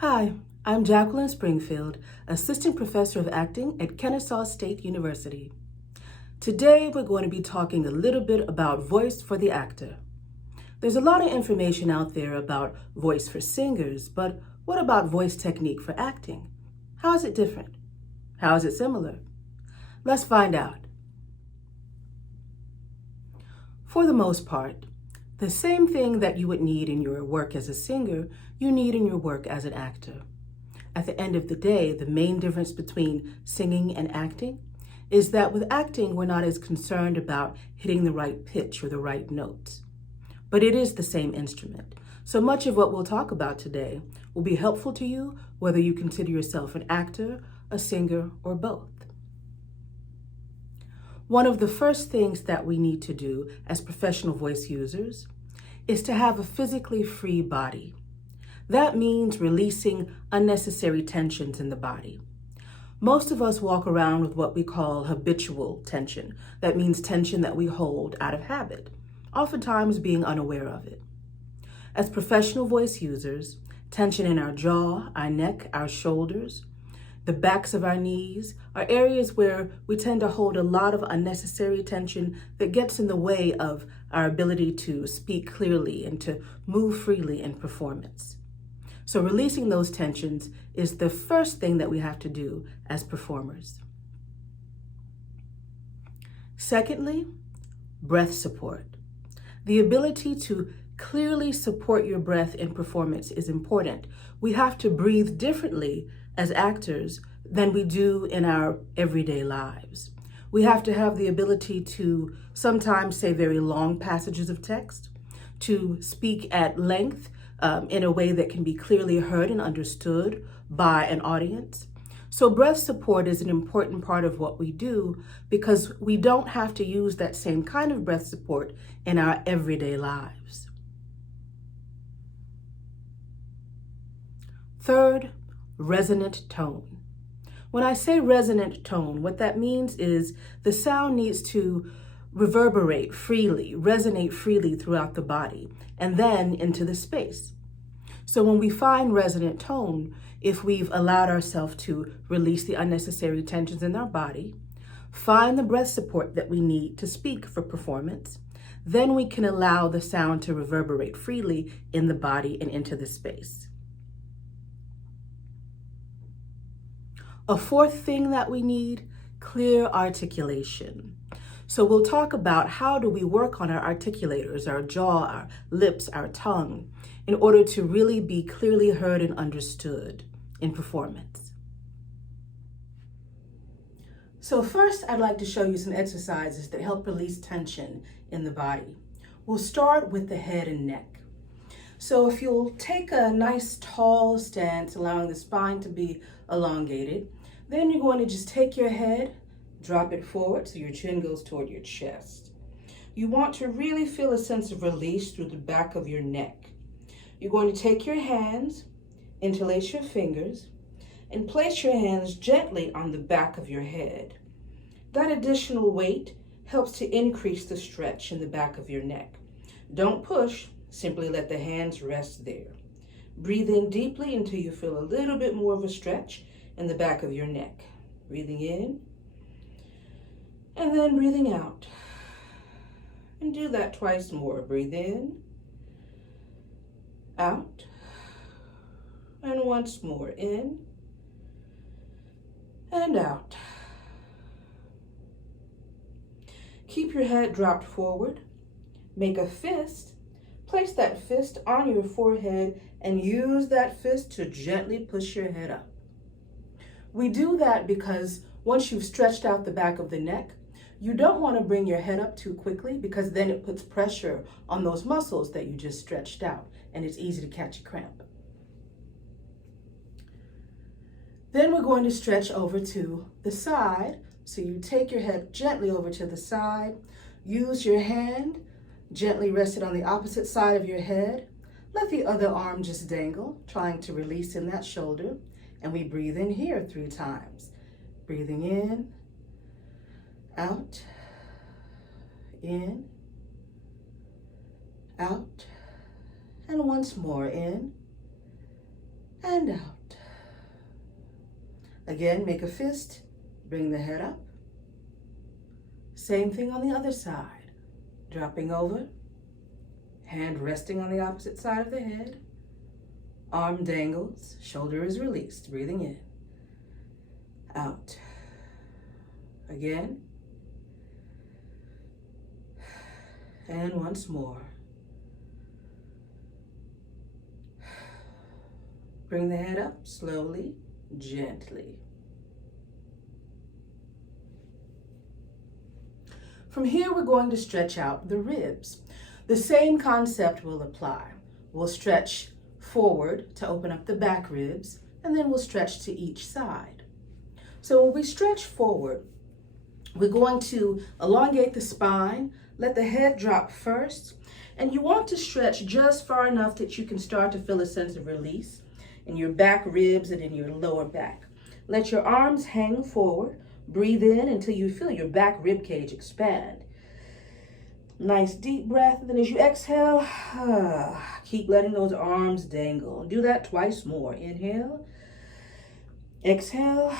Hi, I'm Jacqueline Springfield, Assistant Professor of Acting at Kennesaw State University. Today, we're going to be talking a little bit about voice for the actor. There's a lot of information out there about voice for singers, but what about voice technique for acting? How is it different? How is it similar? Let's find out. For the most part, the same thing that you would need in your work as a singer, you need in your work as an actor. At the end of the day, the main difference between singing and acting is that with acting, we're not as concerned about hitting the right pitch or the right notes. But it is the same instrument. So much of what we'll talk about today will be helpful to you, whether you consider yourself an actor, a singer, or both. One of the first things that we need to do as professional voice users is to have a physically free body. That means releasing unnecessary tensions in the body. Most of us walk around with what we call habitual tension. That means tension that we hold out of habit, oftentimes being unaware of it. As professional voice users, tension in our jaw, our neck, our shoulders, the backs of our knees are areas where we tend to hold a lot of unnecessary tension that gets in the way of our ability to speak clearly and to move freely in performance. So releasing those tensions is the first thing that we have to do as performers. Secondly, breath support. The ability to clearly support your breath in performance is important. We have to breathe differently as actors than we do in our everyday lives. We have to have the ability to sometimes say very long passages of text, to speak at length in a way that can be clearly heard and understood by an audience. So breath support is an important part of what we do because we don't have to use that same kind of breath support in our everyday lives. Third, resonant tone. When I say resonant tone, what that means is the sound needs to reverberate freely, resonate freely throughout the body, and then into the space. So when we find resonant tone, if we've allowed ourselves to release the unnecessary tensions in our body, find the breath support that we need to speak for performance, then we can allow the sound to reverberate freely in the body and into the space. A fourth thing that we need, clear articulation. So we'll talk about how do we work on our articulators, our jaw, our lips, our tongue, in order to really be clearly heard and understood in performance. So first, I'd like to show you some exercises that help release tension in the body. We'll start with the head and neck. So if you'll take a nice tall stance, allowing the spine to be elongated, then you're going to just take your head, drop it forward so your chin goes toward your chest. You want to really feel a sense of release through the back of your neck. You're going to take your hands, interlace your fingers, and place your hands gently on the back of your head. That additional weight helps to increase the stretch in the back of your neck. Don't push, simply let the hands rest there. Breathe in deeply until you feel a little bit more of a stretch in the back of your neck. Breathing in, and then breathing out. And do that twice more. Breathe in, out, and once more. In, and out. Keep your head dropped forward. Make a fist. Place that fist on your forehead and use that fist to gently push your head up. We do that because once you've stretched out the back of the neck, you don't want to bring your head up too quickly because then it puts pressure on those muscles that you just stretched out and it's easy to catch a cramp. Then we're going to stretch over to the side. So you take your head gently over to the side, use your hand, gently rest it on the opposite side of your head. Let the other arm just dangle, trying to release in that shoulder. And we breathe in here 3 times. Breathing in, out, in, out, and once more in, and out. Again, make a fist, bring the head up. Same thing on the other side. Dropping over, hand resting on the opposite side of the head. Arm dangles, shoulder is released, breathing in. Out. Again. And once more. Bring the head up slowly, gently. From here, we're going to stretch out the ribs. The same concept will apply. We'll stretch forward to open up the back ribs, and then we'll stretch to each side. So when we stretch forward, we're going to elongate the spine, let the head drop first, and you want to stretch just far enough that you can start to feel a sense of release in your back ribs and in your lower back. Let your arms hang forward. Breathe in until you feel your back rib cage expand. Nice deep breath. Then as you exhale, keep letting those arms dangle. Do that twice more. Inhale. Exhale.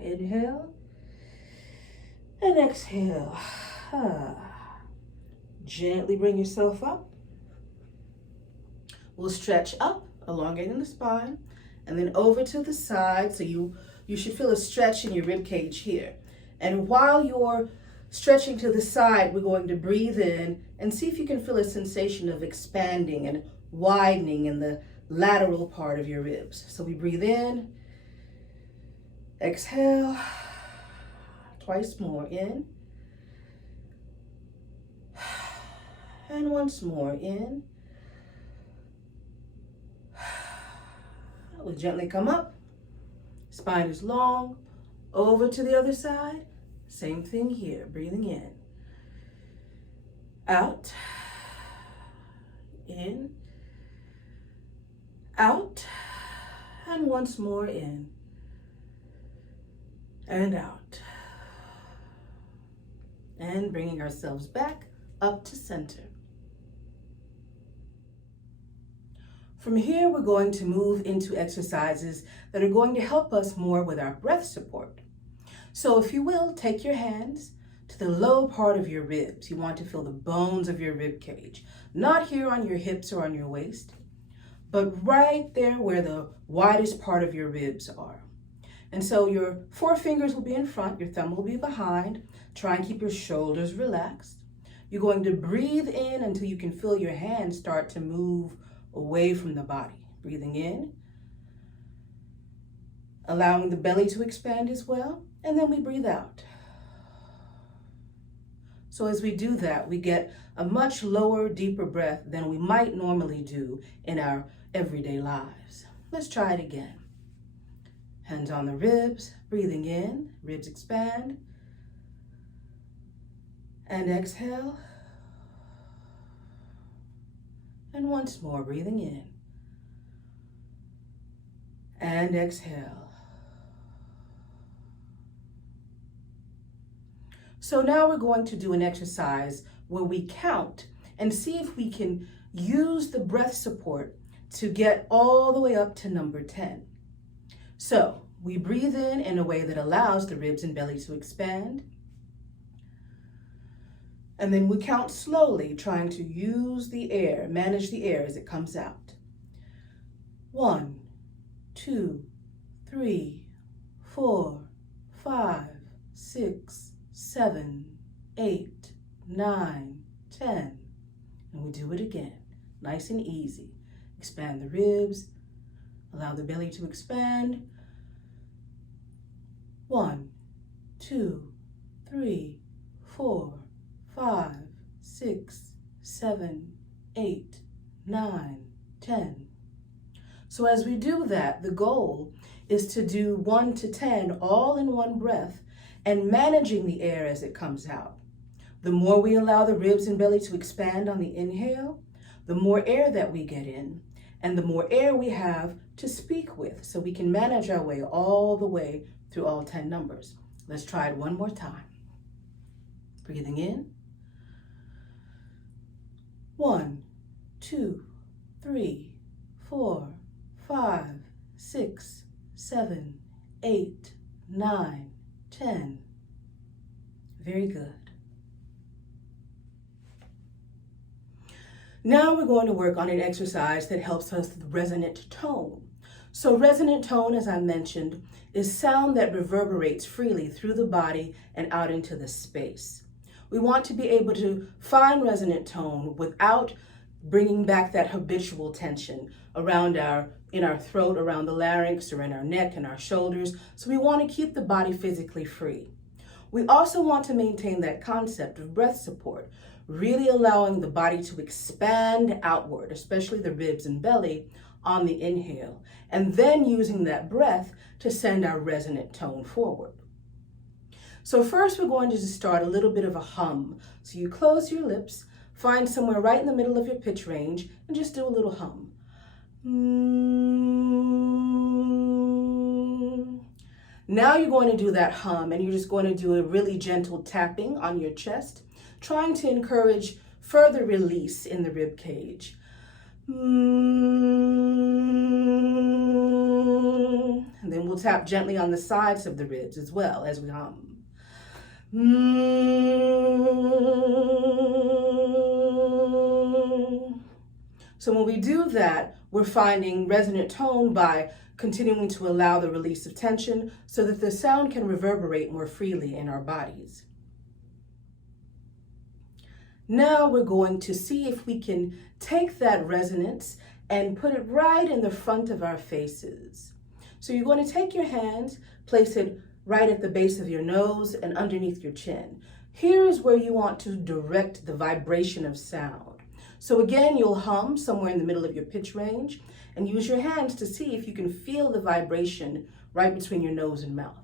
Inhale. And exhale. Gently bring yourself up. We'll stretch up, elongating the spine, and then over to the side. So you should feel a stretch in your rib cage here. And while you're stretching to the side, we're going to breathe in and see if you can feel a sensation of expanding and widening in the lateral part of your ribs. So we breathe in, exhale, twice more, in, and once more, in. We'll gently come up. Spine is long, over to the other side. Same thing here, breathing in. Out, in, out, and once more in, and out. And bringing ourselves back up to center. From here, we're going to move into exercises that are going to help us more with our breath support. So if you will, take your hands to the low part of your ribs. You want to feel the bones of your rib cage, not here on your hips or on your waist, but right there where the widest part of your ribs are. And so your forefingers will be in front, your thumb will be behind. Try and keep your shoulders relaxed. You're going to breathe in until you can feel your hands start to move away from the body. Breathing in, allowing the belly to expand as well, and then we breathe out. So as we do that, we get a much lower, deeper breath than we might normally do in our everyday lives. Let's try it again. Hands on the ribs, breathing in, ribs expand, and exhale. And once more, breathing in and exhale. So now we're going to do an exercise where we count and see if we can use the breath support to get all the way up to number 10. So we breathe in a way that allows the ribs and belly to expand. And then we count slowly, trying to use the air, manage the air as it comes out. 1, 2, 3, 4, 5, 6, 7, 8, 9, 10. And we do it again, nice and easy. Expand the ribs, allow the belly to expand. 1, 2, 3, 4, 5, 6, 7, 8, 9, 10. So as we do that, the goal is to do 1 to 10 all in one breath and managing the air as it comes out. The more we allow the ribs and belly to expand on the inhale, the more air that we get in and the more air we have to speak with, so we can manage our way all the way through all 10 numbers. Let's try it one more time. Breathing in. 1, 2, 3, 4, 5, 6, 7, 8, 9, 10. Very good. Now we're going to work on an exercise that helps us with resonant tone. So resonant tone, as I mentioned, is sound that reverberates freely through the body and out into the space. We want to be able to find resonant tone without bringing back that habitual tension in our throat, around the larynx, or in our neck and our shoulders. So we want to keep the body physically free. We also want to maintain that concept of breath support, really allowing the body to expand outward, especially the ribs and belly, on the inhale, and then using that breath to send our resonant tone forward. So first we're going to just start a little bit of a hum. So you close your lips, find somewhere right in the middle of your pitch range, and just do a little hum. Now you're going to do that hum, and you're just going to do a really gentle tapping on your chest, trying to encourage further release in the rib cage. And then we'll tap gently on the sides of the ribs as well as we hum. So when we do that, we're finding resonant tone by continuing to allow the release of tension so that the sound can reverberate more freely in our bodies. Now we're going to see if we can take that resonance and put it right in the front of our faces. So you're going to take your hands, place it right at the base of your nose and underneath your chin. Here is where you want to direct the vibration of sound. So again, you'll hum somewhere in the middle of your pitch range and use your hands to see if you can feel the vibration right between your nose and mouth.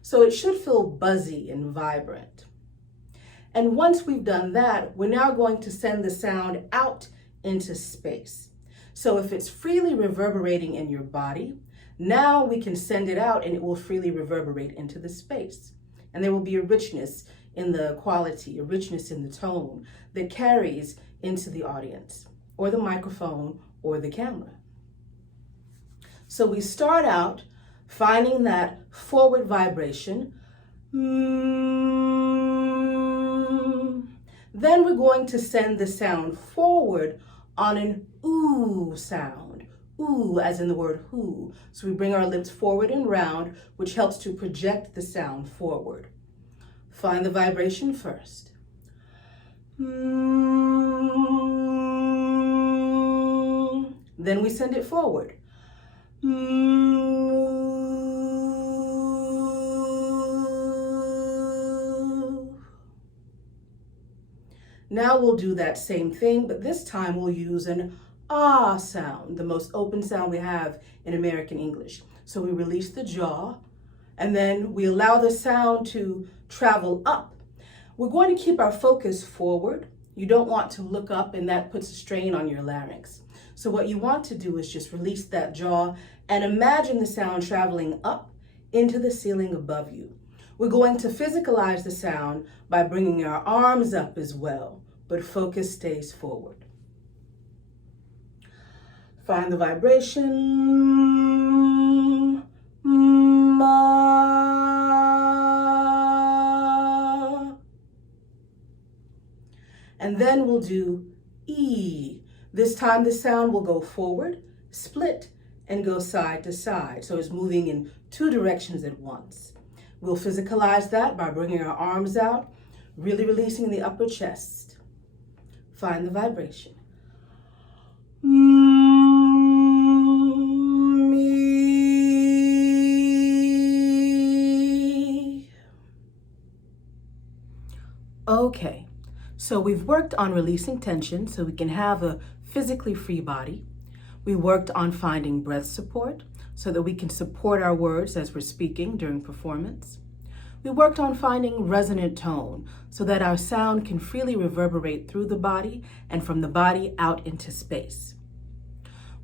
So it should feel buzzy and vibrant. And once we've done that, we're now going to send the sound out into space. So if it's freely reverberating in your body, now we can send it out and it will freely reverberate into the space. And there will be a richness in the quality, a richness in the tone that carries into the audience, or the microphone, or the camera. So we start out finding that forward vibration. Then we're going to send the sound forward on an ooh sound. Ooh, as in the word who. So we bring our lips forward and round, which helps to project the sound forward. Find the vibration first. Then we send it forward. Now we'll do that same thing, but this time we'll use an ah sound, the most open sound we have in American English. So we release the jaw, and then we allow the sound to travel up. We're going to keep our focus forward. You don't want to look up, and that puts a strain on your larynx. So what you want to do is just release that jaw and imagine the sound traveling up into the ceiling above you. We're going to physicalize the sound by bringing our arms up as well, but focus stays forward. Find the vibration. Ma. And then we'll do E. This time the sound will go forward, split, and go side to side. So it's moving in two directions at once. We'll physicalize that by bringing our arms out, really releasing the upper chest. Find the vibration. Me. Okay, so we've worked on releasing tension so we can have a physically free body. We worked on finding breath support so that we can support our words as we're speaking during performance. We worked on finding resonant tone so that our sound can freely reverberate through the body and from the body out into space.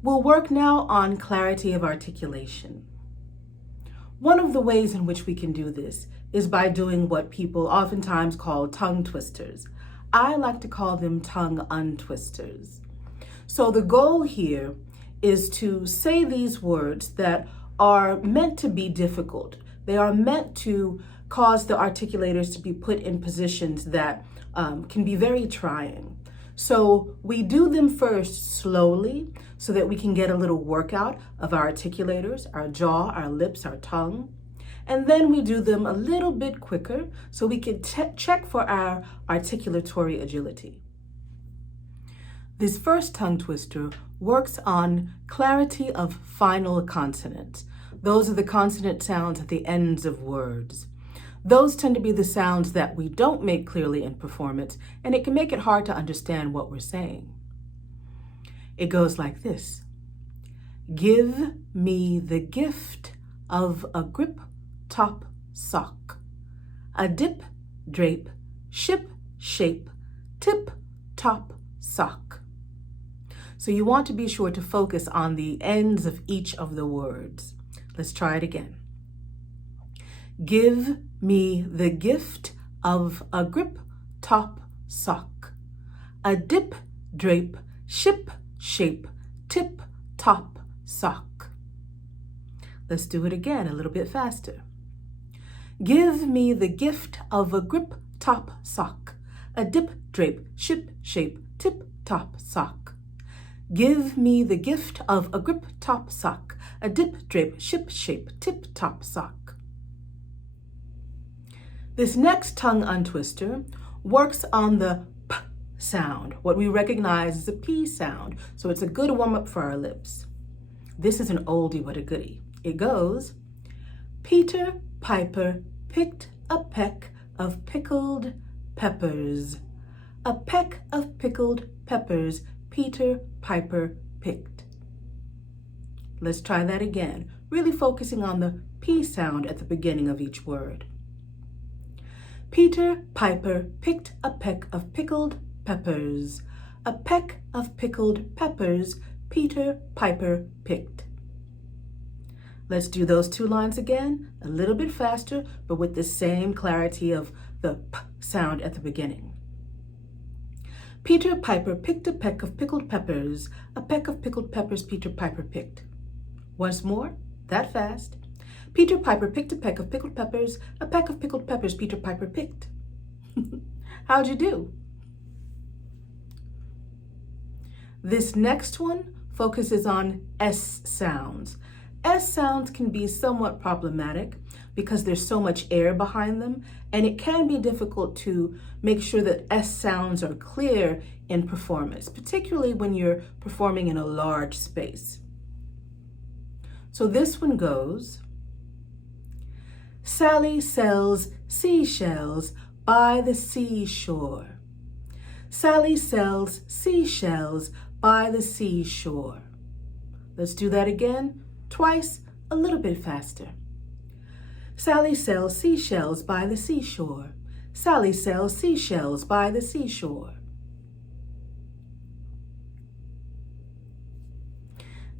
We'll work now on clarity of articulation. One of the ways in which we can do this is by doing what people oftentimes call tongue twisters. I like to call them tongue untwisters. So the goal here is to say these words that are meant to be difficult. They are meant to cause the articulators to be put in positions that can be very trying. So we do them first slowly so that we can get a little workout of our articulators, our jaw, our lips, our tongue. And then we do them a little bit quicker so we can check for our articulatory agility. This first tongue twister works on clarity of final consonants. Those are the consonant sounds at the ends of words. Those tend to be the sounds that we don't make clearly in performance, and it can make it hard to understand what we're saying. It goes like this. Give me the gift of a grip top sock, a dip, drape, ship, shape, tip, top sock. So you want to be sure to focus on the ends of each of the words. Let's try it again. Give me the gift of a grip top sock, a dip, drape, ship, shape, tip, top sock. Let's do it again a little bit faster. Give me the gift of a grip top sock, a dip, drape, ship, shape, tip, top sock. Give me the gift of a grip top sock, a dip, drape, ship, shape, tip, top sock. This next tongue untwister works on the p sound, what we recognize as a P sound, so it's a good warm-up for our lips. This is an oldie but a goodie. It goes, Peter Piper picked a peck of pickled peppers. A peck of pickled peppers Peter Piper picked. Let's try that again, really focusing on the P sound at the beginning of each word. Peter Piper picked a peck of pickled peppers. A peck of pickled peppers Peter Piper picked. Let's do those two lines again, a little bit faster, but with the same clarity of the P sound at the beginning. Peter Piper picked a peck of pickled peppers. A peck of pickled peppers Peter Piper picked. Once more, that fast. Peter Piper picked a peck of pickled peppers. A peck of pickled peppers Peter Piper picked. How'd you do? This next one focuses on S sounds. S sounds can be somewhat problematic because there's so much air behind them, and it can be difficult to make sure that S sounds are clear in performance, particularly when you're performing in a large space. So this one goes, Sally sells seashells by the seashore. Sally sells seashells by the seashore. Let's do that again, twice, a little bit faster. Sally sells seashells by the seashore. Sally sells seashells by the seashore.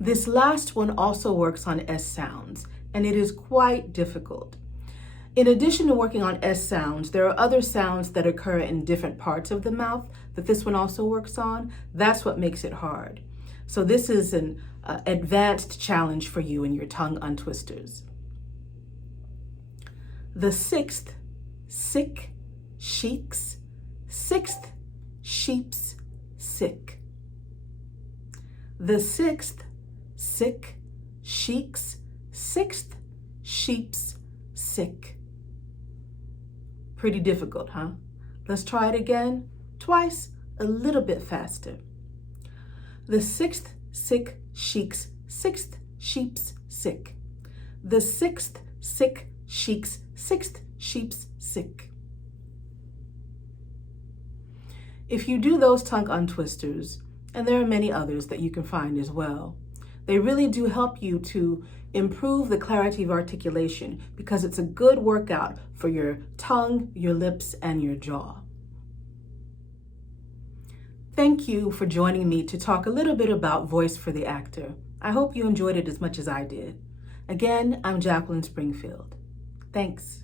This last one also works on S sounds, and it is quite difficult. In addition to working on S sounds, there are other sounds that occur in different parts of the mouth that this one also works on. That's what makes it hard. So this is an advanced challenge for you in your tongue untwisters. The sixth, sick, sheiks, sixth, sheeps, sick. The sixth, sick, sheiks, sixth, sheeps, sick. Pretty difficult, huh? Let's try it again, twice, a little bit faster. The sixth, sick, sheiks, sixth, sheeps, sick. The sixth, sick, sheiks, sixth, sheeps, sick. If you do those tongue untwisters, and there are many others that you can find as well, they really do help you to improve the clarity of articulation because it's a good workout for your tongue, your lips, and your jaw. Thank you for joining me to talk a little bit about Voice for the Actor. I hope you enjoyed it as much as I did. Again, I'm Jacqueline Springfield. Thanks.